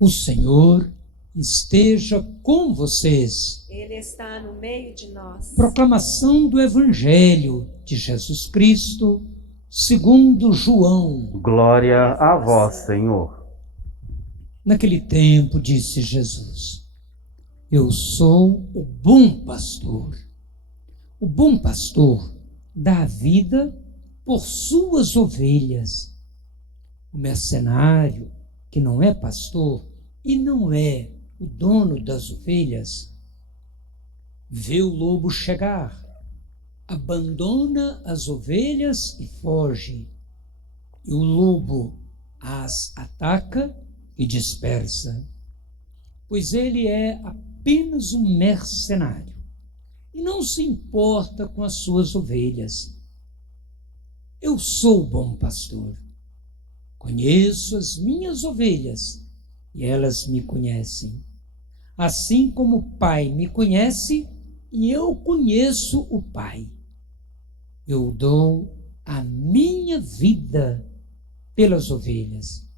O Senhor esteja com vocês. Ele está no meio de nós. Proclamação do Evangelho de Jesus Cristo, segundo João. Glória a vós, Senhor. Naquele tempo disse Jesus: Eu sou o bom pastor. O bom pastor dá a vida por suas ovelhas. O mercenário, que não é pastor e não é o dono das ovelhas, vê o lobo chegar, abandona as ovelhas e foge. E o lobo as ataca e dispersa, pois ele é apenas um mercenário e não se importa com as suas ovelhas. Eu sou o bom pastor. Conheço as minhas ovelhas e elas me conhecem. Assim como o Pai me conhece e eu conheço o Pai. Eu dou a minha vida pelas ovelhas.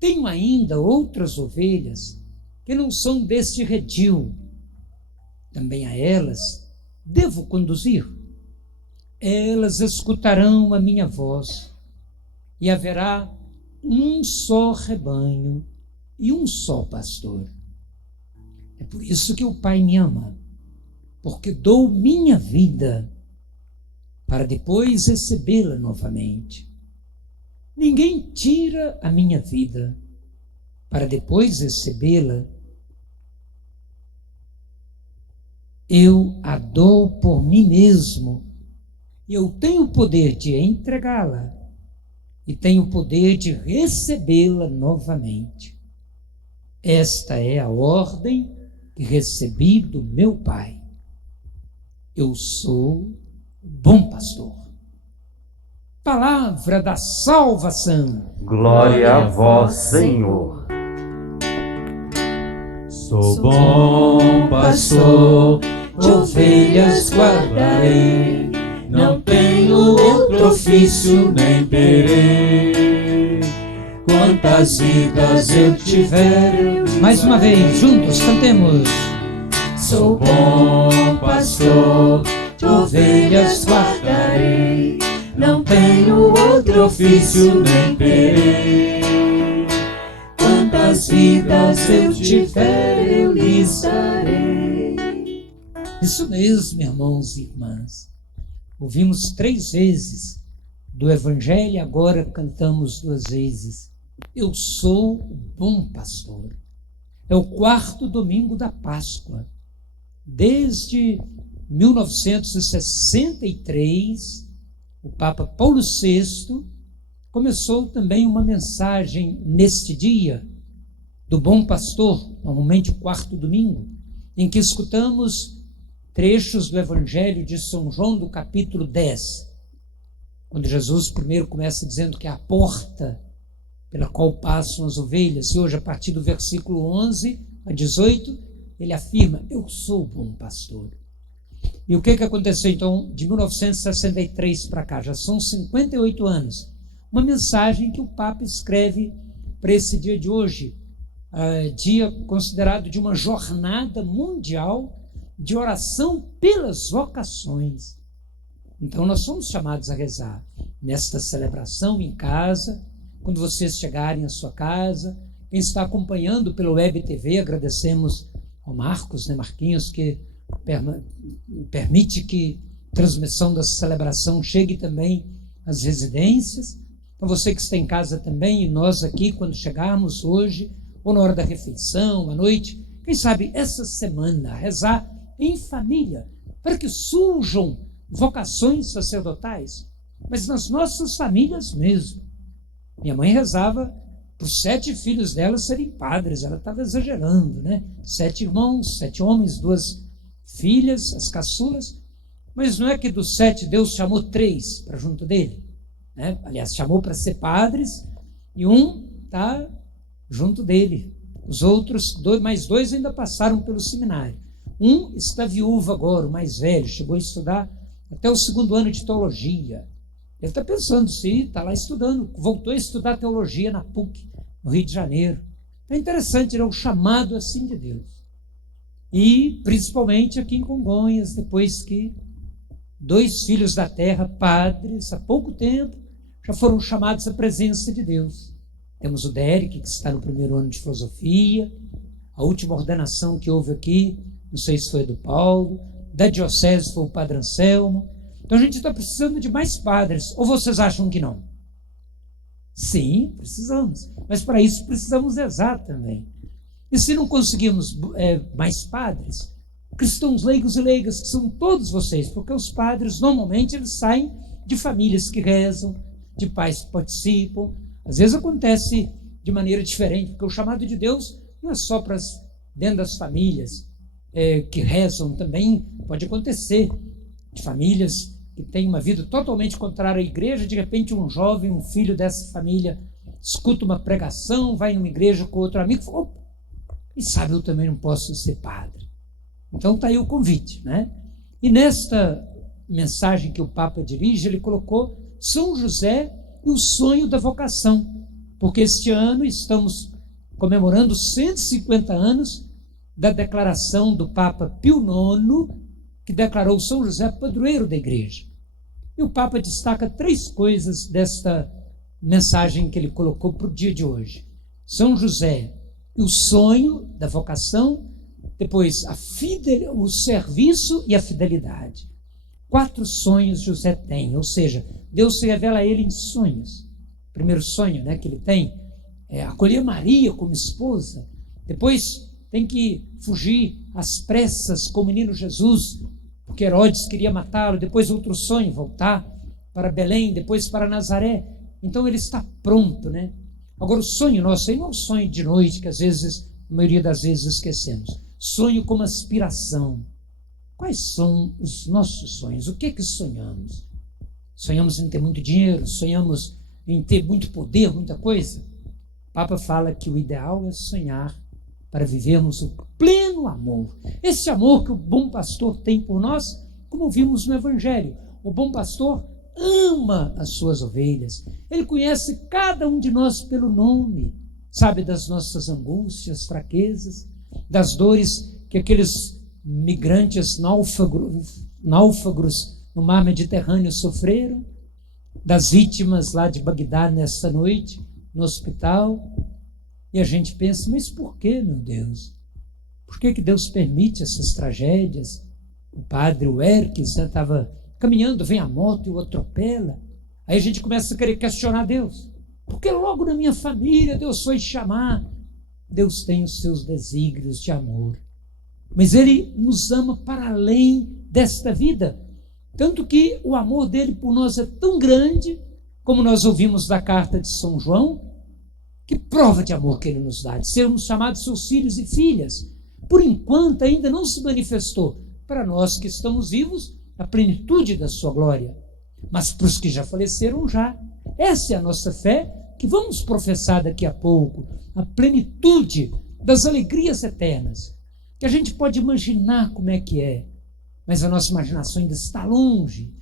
Tenho ainda outras ovelhas que não são deste redil. Também a elas devo conduzir. Elas escutarão a minha voz e haverá um só rebanho e um só pastor. É por isso que o Pai me ama, porque dou minha vida para depois recebê-la novamente. Ninguém tira a minha vida para depois recebê-la. Eu a dou por mim mesmo e eu tenho o poder de entregá-la e tenho o poder de recebê-la novamente. Esta é a ordem que recebi do meu Pai. Eu sou o bom pastor. Palavra da salvação. Glória a vós, Senhor. Sou bom pastor, de ovelhas guardarei, não tenho outro ofício nem terei. Quantas vidas eu tiver, Mais uma vez, juntos, cantemos. sou bom pastor, de ovelhas guardarei, não tenho outro ofício nem terei. Quantas vidas eu tiver, eu lhes darei. Isso mesmo, irmãos e irmãs. Ouvimos 3 vezes do Evangelho, agora cantamos 2 vezes. Eu sou o bom pastor. É o 4º domingo da Páscoa. Desde 1963, o Papa Paulo VI começou também uma mensagem neste dia do bom pastor, normalmente o 4º domingo, em que escutamos trechos do Evangelho de São João, do capítulo 10, quando Jesus primeiro começa dizendo que é a porta pela qual passam as ovelhas, e hoje, a partir do versículo 11 a 18, ele afirma: eu sou o bom pastor. E o que aconteceu, então, de 1963 para cá? Já são 58 anos. Uma mensagem que o Papa escreve para esse dia de hoje, dia considerado de uma jornada mundial de oração pelas vocações. Então, nós somos chamados a rezar nesta celebração em casa, quando vocês chegarem à sua casa. Quem está acompanhando pelo Web TV, agradecemos ao Marcos, Marquinhos, que permite que a transmissão da celebração chegue também às residências. Então, você que está em casa também, e nós aqui, quando chegarmos hoje, ou na hora da refeição, à noite, quem sabe essa semana, rezar em família, para que surjam vocações sacerdotais, mas nas nossas famílias mesmo. Minha mãe rezava para os 7 filhos dela serem padres, ela estava exagerando, 7 irmãos, 7 homens, 2 filhas, as caçulas, mas não é que dos 7 Deus chamou 3 para junto dele, Aliás, chamou para ser padres e um está junto dele. Os outros, mais 2 ainda passaram pelo seminário. Um está viúvo agora, o mais velho, chegou a estudar até o 2º ano de teologia. Ele está pensando se está lá estudando, voltou a estudar teologia na PUC, no Rio de Janeiro. É interessante, né? O chamado assim de Deus. E principalmente aqui em Congonhas, depois que 2 filhos da terra, padres, há pouco tempo, já foram chamados à presença de Deus. Temos o Derek, que está no 1º ano de filosofia, a última ordenação que houve aqui, não sei se foi do Paulo, da diocese foi o padre Anselmo. Então a gente está precisando de mais padres, ou vocês acham que não? Sim, precisamos, mas para isso precisamos rezar também. E se não conseguirmos mais padres, cristãos leigos e leigas, que são todos vocês, porque os padres normalmente eles saem de famílias que rezam, de pais que participam. Às vezes acontece de maneira diferente, porque o chamado de Deus não é só para dentro das famílias que rezam, também pode acontecer de famílias que têm uma vida totalmente contrária à igreja. De repente um jovem, um filho dessa família, escuta uma pregação, vai numa igreja com outro amigo e fala: opa, quem sabe eu também não posso ser padre. Então está aí o convite, né? E nesta mensagem que o Papa dirige, ele colocou São José e o sonho da vocação, porque este ano estamos comemorando 150 anos da declaração do Papa Pio IX, que declarou São José padroeiro da igreja. E o Papa destaca 3 coisas desta mensagem que ele colocou para o dia de hoje. São José e o sonho da vocação, depois o serviço e a fidelidade. 4 sonhos José tem, ou seja, Deus se revela a ele em sonhos. O primeiro sonho, né, que ele tem é acolher Maria como esposa. Depois tem que fugir às pressas com o menino Jesus, porque Herodes queria matá-lo. Depois outro sonho, voltar para Belém, depois para Nazaré. Então ele está pronto, né? Agora o sonho nosso aí não é um sonho de noite, que às vezes, a maioria das vezes esquecemos. Sonho como aspiração. Quais são os nossos sonhos? O que é que sonhamos? Sonhamos em ter muito dinheiro, sonhamos em ter muito poder, muita coisa. O Papa fala que o ideal é sonhar para vivermos o pleno amor. Esse amor que o bom pastor tem por nós, como vimos no Evangelho. O bom pastor ama as suas ovelhas. Ele conhece cada um de nós pelo nome, sabe das nossas angústias, fraquezas, das dores que aqueles migrantes náufragos no mar Mediterrâneo sofreram, das vítimas lá de Bagdá nessa noite, no hospital. E a gente pensa: mas por que, meu Deus? Por que Deus permite essas tragédias? O padre Erques estava caminhando, vem a moto e o atropela. Aí a gente começa a querer questionar Deus. Por que logo na minha família Deus foi chamar? Deus tem os seus desígnios de amor. Mas Ele nos ama para além desta vida. Tanto que o amor dele por nós é tão grande, como nós ouvimos da carta de São João, que prova de amor que ele nos dá, de sermos chamados seus filhos e filhas. Por enquanto ainda não se manifestou para nós que estamos vivos a plenitude da sua glória, mas para os que já faleceram já. Essa é a nossa fé, que vamos professar daqui a pouco, a plenitude das alegrias eternas, que a gente pode imaginar como é que é, mas a nossa imaginação ainda está longe.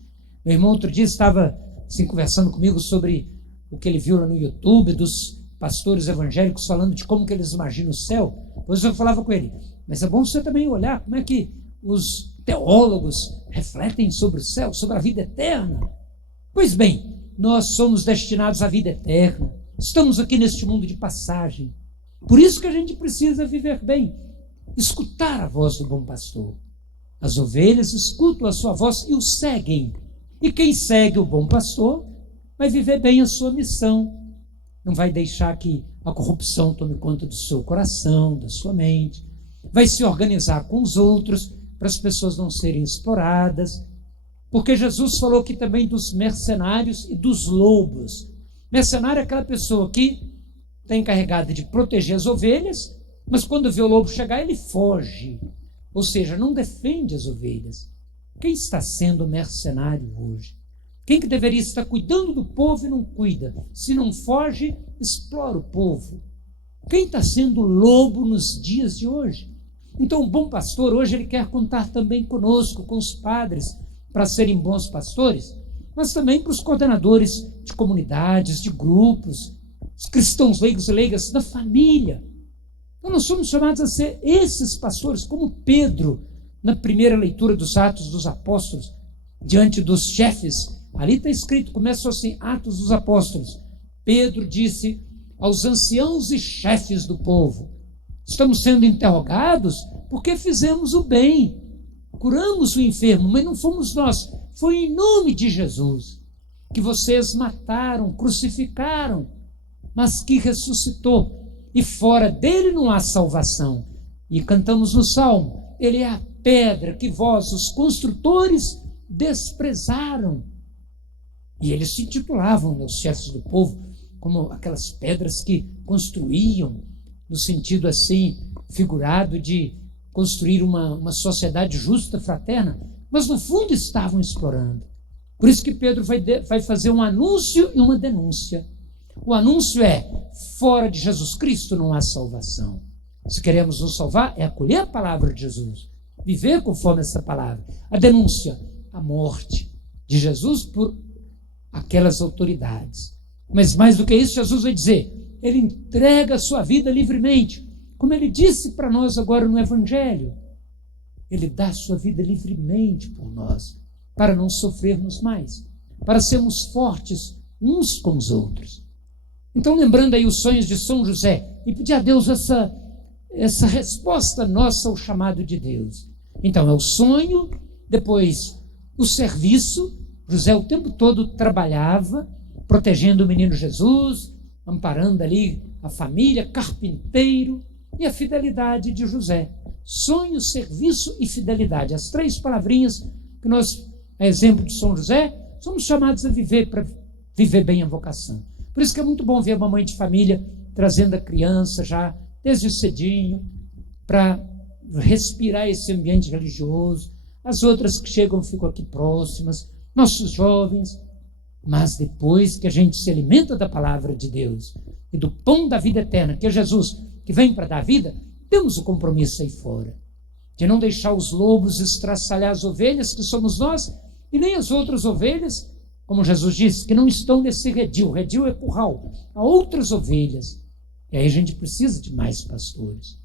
Meu irmão outro dia estava assim, conversando comigo sobre o que ele viu lá no YouTube, dos pastores evangélicos falando de como que eles imaginam o céu. Depois eu falava com ele: mas é bom você também olhar como é que os teólogos refletem sobre o céu, sobre a vida eterna. Pois bem, nós somos destinados à vida eterna. Estamos aqui neste mundo de passagem. Por isso que a gente precisa viver bem, escutar a voz do bom pastor. As ovelhas escutam a sua voz e o seguem. E quem segue o bom pastor vai viver bem a sua missão. Não vai deixar que a corrupção tome conta do seu coração, da sua mente. Vai se organizar com os outros para as pessoas não serem exploradas. Porque Jesus falou aqui também dos mercenários e dos lobos. Mercenário é aquela pessoa que está encarregada de proteger as ovelhas, mas quando vê o lobo chegar, ele foge. Ou seja, não defende as ovelhas. Quem está sendo mercenário hoje? Quem que deveria estar cuidando do povo e não cuida? Se não foge, explora o povo. Quem está sendo lobo nos dias de hoje? Então o bom pastor hoje ele quer contar também conosco, com os padres, para serem bons pastores, mas também para os coordenadores de comunidades, de grupos, os cristãos leigos e leigas da família. Então nós somos chamados a ser esses pastores, como Pedro, na primeira leitura dos Atos dos Apóstolos, diante dos chefes. Ali está escrito, começa assim, Atos dos Apóstolos. Pedro disse aos anciãos e chefes do povo: estamos sendo interrogados porque fizemos o bem, curamos o enfermo, mas não fomos nós, foi em nome de Jesus que vocês mataram, crucificaram, mas que ressuscitou, e fora dele não há salvação. E cantamos no Salmo: ele é a pedra que vós, os construtores, desprezaram. E eles se intitulavam, os chefes do povo, como aquelas pedras que construíam, no sentido assim, figurado de construir uma sociedade justa, fraterna, mas no fundo estavam explorando. Por isso que Pedro vai fazer um anúncio e uma denúncia. O anúncio é: fora de Jesus Cristo não há salvação. Se queremos nos salvar, é acolher a palavra de Jesus, viver conforme essa palavra. A denúncia: a morte de Jesus por aquelas autoridades. Mas mais do que isso, Jesus vai dizer: ele entrega a sua vida livremente, como ele disse para nós agora no Evangelho. Ele dá a sua vida livremente por nós, para não sofrermos mais, para sermos fortes uns com os outros. Então, lembrando aí os sonhos de São José, e pedir a Deus essa resposta nossa ao chamado de Deus. Então, é o sonho, depois o serviço. José o tempo todo trabalhava, protegendo o menino Jesus, amparando ali a família, carpinteiro, e a fidelidade de José. Sonho, serviço e fidelidade. As três palavrinhas que nós, a exemplo de São José, somos chamados a viver para viver bem a vocação. Por isso que é muito bom ver a mamãe de família trazendo a criança já desde cedinho para respirar esse ambiente religioso. As outras que chegam ficam aqui próximas, nossos jovens. Mas depois que a gente se alimenta da palavra de Deus e do pão da vida eterna, que é Jesus, que vem para dar vida, temos o compromisso aí fora de não deixar os lobos estraçalhar as ovelhas, que somos nós, e nem as outras ovelhas, como Jesus disse, que não estão nesse redil. O redil é curral. Há outras ovelhas. E aí a gente precisa de mais pastores.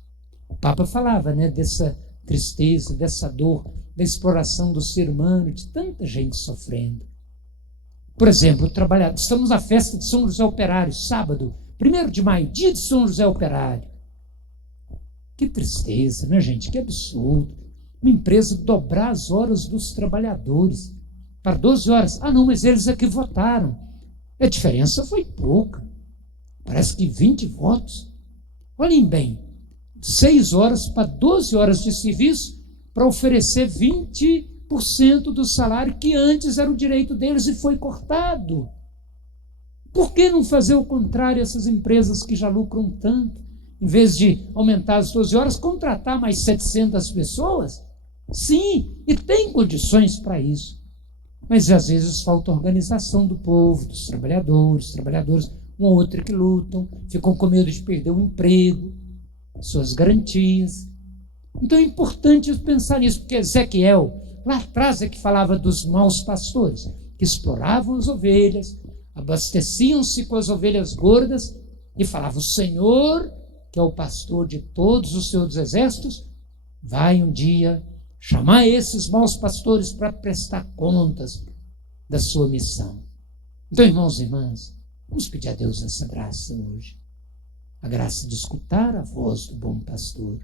O Papa falava, né, dessa tristeza, dessa dor, da exploração do ser humano, de tanta gente sofrendo. Por exemplo, estamos na festa de São José Operário, sábado, 1º de maio, dia de São José Operário. Que tristeza, né, gente? Que absurdo. Uma empresa dobrar as horas dos trabalhadores para 12 horas. Ah, não, mas eles é que votaram. A diferença foi pouca. Parece que 20 votos. Olhem bem, 6 horas para 12 horas de serviço para oferecer 20% do salário que antes era o direito deles e foi cortado. Por que não fazer o contrário, essas empresas que já lucram tanto? Em vez de aumentar as 12 horas, contratar mais 700 pessoas? Sim, e tem condições para isso. Mas às vezes falta organização do povo, dos trabalhadores, um ou outro que lutam, ficam com medo de perder o emprego, suas garantias. Então é importante pensar nisso, porque Ezequiel, lá atrás, é que falava dos maus pastores, que exploravam as ovelhas, abasteciam-se com as ovelhas gordas, e falava: o Senhor, que é o pastor de todos os seus exércitos, vai um dia chamar esses maus pastores para prestar contas da sua missão. Então, irmãos e irmãs, vamos pedir a Deus essa graça hoje. A graça de escutar a voz do bom pastor,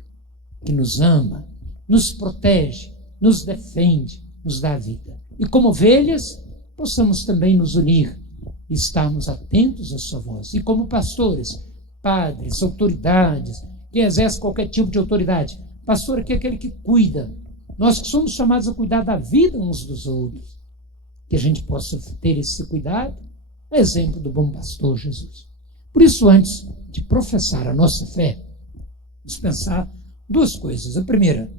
que nos ama, nos protege, nos defende, nos dá vida. E como ovelhas, possamos também nos unir e estarmos atentos à sua voz. E como pastores, padres, autoridades, que exercem qualquer tipo de autoridade. Pastor aqui é aquele que cuida. Nós que somos chamados a cuidar da vida uns dos outros. Que a gente possa ter esse cuidado, é exemplo do bom pastor Jesus. Por isso, antes de professar a nossa fé, vamos pensar duas coisas. A primeira,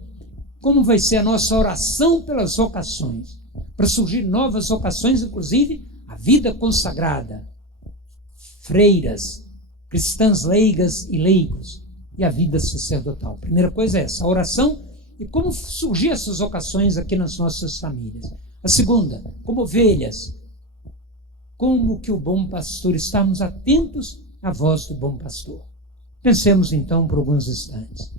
como vai ser a nossa oração pelas vocações, para surgir novas vocações, inclusive a vida consagrada, freiras, cristãs leigas e leigos, e a vida sacerdotal. A primeira coisa é essa, a oração, e como surgir essas vocações aqui nas nossas famílias. A segunda, como ovelhas, como que o bom pastor, estamos atentos à voz do bom pastor. Pensemos então por alguns instantes.